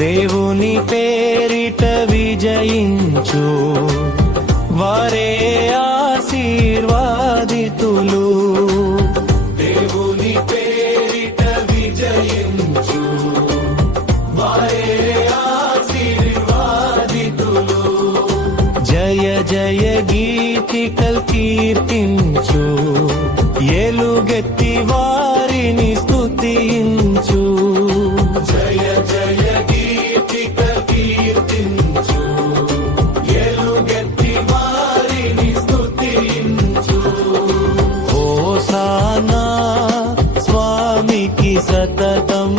దేవుని పేరిట విజయించు వారే ఆశీర్వాదితులు. దేవుని పేరిట విజయించు వారే ఆశీర్వాదితులు. జయ జయ గీతికల్ కీర్తించు ఎలుగెత్తి వారిని స్తుతించు. జయ జయ గీతికల్ కీర్తించు ఎలుగెత్తి వారిని స్తుతించు. హోసానా స్వామికి సతతం.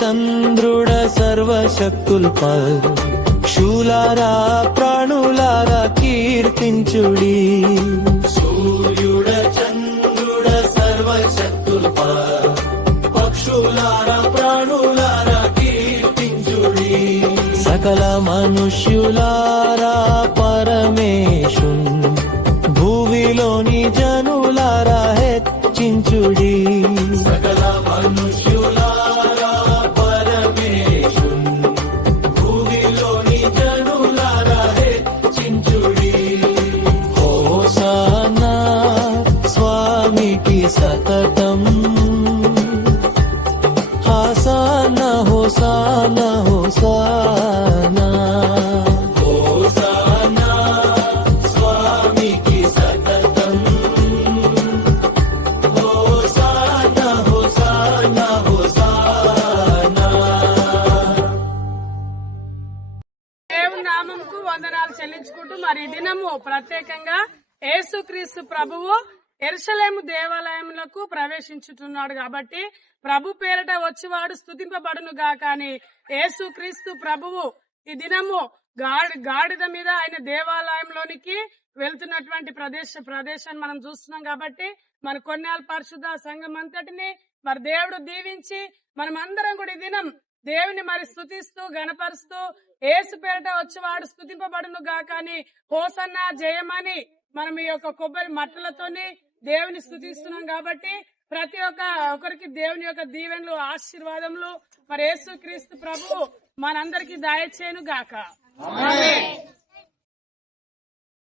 చంద్రుడ సర్వశక్తుల్పై శూలారా ప్రాణులారా కీర్తించుడి. సూర్యుడ చంద్రుడ సర్వశక్తుల్పై పక్షులారా ప్రాణులారా కీర్తించుడి. సకల మనుష్యులారా పరమేశున్ భూమిలోని జనులారా హెచ్చించుడి. సకల మనుష్యులారా సతతం. హోసానా హోసానా హోసానా హోసానా స్వామికి సతతం. Hosanna hosanna hosanna. దేవుని నామముకు వందనాలు చెల్లించుకుంటూ మరి ఈ దినము ప్రత్యేకంగా యేసుక్రీస్తు ప్రభువు యెరూషలేము దేవాలయములకు ప్రవేశించుతున్నాడు కాబట్టి ప్రభు పేరిట వచ్చేవాడు స్తుతింపబడును గాక అని యేసుక్రీస్తు ప్రభువు ఈ దినము గాడిద మీద ఆయన దేవాలయంలోనికి వెళ్తున్నటువంటి ప్రదేశాన్ని మనం చూస్తున్నాం. కాబట్టి మన కొన్నేళ్ళ పరిశుద్ధ సంఘం అంతటిని మరి దేవుడు దీవించి మనం అందరం కూడా ఈ దినం దేవుని మరి స్తుతిస్తూ గణపరుస్తూ యేసు పేరిట వచ్చేవాడు స్తుతింపబడును గాక అని హోసన్నా జయమని మనం ఈ యొక్క కొబ్బరి మట్టలతోని దేవుని స్తుతిస్తున్నాం. కాబట్టి ప్రతి ఒక్కరికి దేవుని యొక్క దీవెనలు ఆశీర్వాదములు మరి యేసుక్రీస్తు ప్రభువు మనందరికి దయచేయును గాక. ఆమేన్.